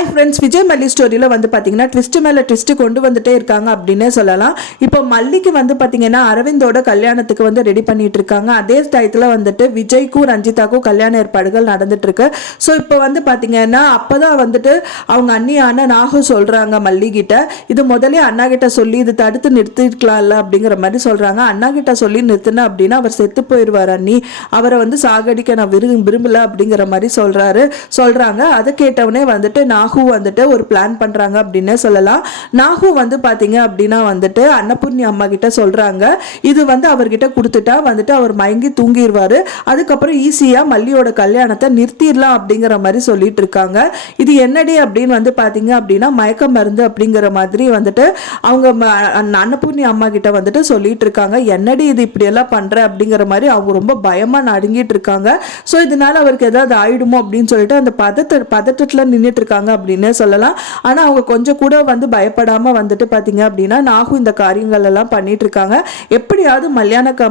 Hi friends, Vijay மல்லி ஸ்டோரியில் வந்து பார்த்தீங்கன்னா ட்விஸ்ட் மேலே ட்விஸ்ட் கொண்டு வந்துட்டே இருக்காங்க அப்படின்னே சொல்லலாம். இப்போ மல்லிக்கு வந்து பார்த்தீங்கன்னா அரவிந்தோட கல்யாணத்துக்கு வந்து ரெடி பண்ணிட்டு இருக்காங்க. அதே டயத்தில் வந்துட்டு விஜய்க்கும் ரஞ்சிதாக்கும் கல்யாண ஏற்பாடுகள் நடந்துட்டு இருக்கு. ஸோ இப்போ வந்து பார்த்தீங்கன்னா அப்போதான் வந்துட்டு அவங்க அண்ணியான நாகு சொல்கிறாங்க மல்லி கிட்ட, இது முதலே அண்ணா கிட்ட சொல்லி இது தடுத்து நிறுத்திருக்கலாம்ல அப்படிங்கிற மாதிரி சொல்கிறாங்க. அண்ணா கிட்ட சொல்லி நிறுத்தின அப்படின்னா அவர் செத்து போயிடுவார் அண்ணி, அவரை வந்து சாகடிக்க நான் விரும்பல அப்படிங்கிற மாதிரி சொல்கிறாங்க. அதை கேட்டவனே வந்துட்டு நாகு வந்துட்டு ஒரு பிளான் பண்றாங்க அப்படின்னே சொல்லலாம். நாகு வந்து பாத்தீங்க அப்படின்னா வந்துட்டு அன்னபூர்ணி அம்மா கிட்ட சொல்றாங்க, இது வந்து அவர்கிட்ட கொடுத்துட்டா வந்துட்டு அவர் மயங்கி தூங்கிடுவாரு, அதுக்கப்புறம் ஈஸியா மல்லியோட கல்யாணத்தை நிறுத்திடலாம் அப்படிங்கிற மாதிரி சொல்லிட்டு இருக்காங்க. இது என்னடி அப்படின்னு வந்து பாத்தீங்க அப்படின்னா மயக்க மருந்து அப்படிங்கிற மாதிரி வந்துட்டு அவங்க அன்னபூர்ணி அம்மா கிட்ட வந்துட்டு சொல்லிட்டு இருக்காங்க. என்னடி இது இப்படி எல்லாம் பண்ற அப்படிங்கிற மாதிரி அவங்க ரொம்ப பயமா நடுங்கிட்டு இருக்காங்க. ஸோ இதனால அவருக்கு ஏதாவது ஆயிடுமோ அப்படின்னு சொல்லிட்டு அந்த பதட்டத்துல நின்றுட்டு இருக்காங்க அப்படின்னு சொல்லலாம். ஆனா அவங்க கொஞ்சம் கூட வந்து பயப்படாம வந்துட்டு பாத்தீங்க அப்படின்னா நாகு இந்த காரியங்கள் எல்லாம் பண்ணிட்டு இருக்காங்க. எப்படியாவது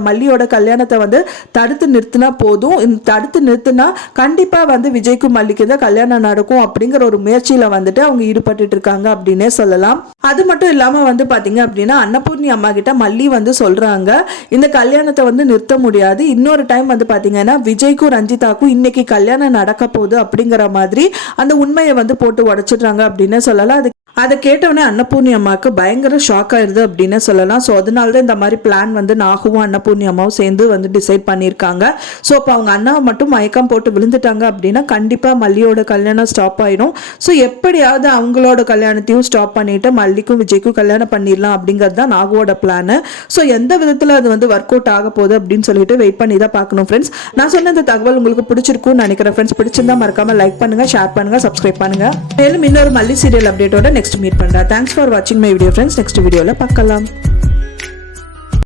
மல்லியோட கல்யாணத்தை வந்து தடுத்து நிறுத்தினா போதும், தடுத்து நிறுத்தினா கண்டிப்பா வந்து விஜய்க்கும் மல்லிக்கு தான் கல்யாணம் நடக்கும் அப்படிங்கிற ஒரு முயற்சியில வந்துட்டு அவங்க ஈடுபட்டு இருக்காங்க அப்படின்னே சொல்லலாம். அது மட்டும் இல்லாம வந்து பாத்தீங்க அப்படின்னா அன்னபூர்ணி அம்மா கிட்ட மல்லி வந்து சொல்றாங்க, இந்த கல்யாணத்தை வந்து நிறுத்த முடியாது, இன்னொரு டைம் வந்து பாத்தீங்கன்னா விஜய்க்கும் ரஞ்சிதாக்கும் இன்னைக்கு கல்யாணம் நடக்க போகுது அப்படிங்கிற மாதிரி அந்த உண்மையை வந்து போட்டு உடைச்சிடுறாங்க அப்படின்னு சொல்லலாம். அதை கேட்டவொடனே அன்னபூர்ணி அம்மாவுக்கு பயங்கர ஷாக் ஆயிருது அப்படின்னு சொல்லலாம். ஸோ அதனால தான் இந்த மாதிரி பிளான் வந்து நாகுவும் அன்னபூர்ணி அம்மாவும் சேர்ந்து வந்து டிசைட் பண்ணியிருக்காங்க. ஸோ இப்போ அவங்க அண்ணாவை மட்டும் மயக்கம் போட்டு விழுந்துட்டாங்க அப்படின்னா கண்டிப்பாக மல்லியோட கல்யாணம் ஸ்டாப் ஆயிடும். ஸோ எப்படியாவது அவங்களோட கல்யாணத்தையும் ஸ்டாப் பண்ணிட்டு மல்லிக்கும் விஜய்க்கும் கல்யாணம் பண்ணிடலாம் அப்படிங்கிறது தான் நாகுவோட பிளான். ஸோ எந்த விதத்தில் அது வந்து ஒர்க் அவுட் ஆக போகுது அப்படின்னு சொல்லிட்டு வெயிட் பண்ணி தான் பார்க்கணும் ஃப்ரெண்ட்ஸ். நான் சொன்ன இந்த தகவல் உங்களுக்கு பிடிச்சிருக்கும்னு நினைக்கிறேன் ஃப்ரெண்ட்ஸ். பிடிச்சிருந்தா மறக்காம லைக் பண்ணுங்க, ஷேர் பண்ணுங்க, சப்ஸ்கிரைப் பண்ணுங்க. மேலும் இன்னொரு மல்லி சீரியல் அப்டேட்டோட நெக்ஸ்ட் மீட் பண்றேன். தேங்க்ஸ் ஃபார் வாட்சிங் மை வீடியோ ஃப்ரெண்ட்ஸ். நெக்ஸ்ட் வீடியோல பார்க்கலாம்.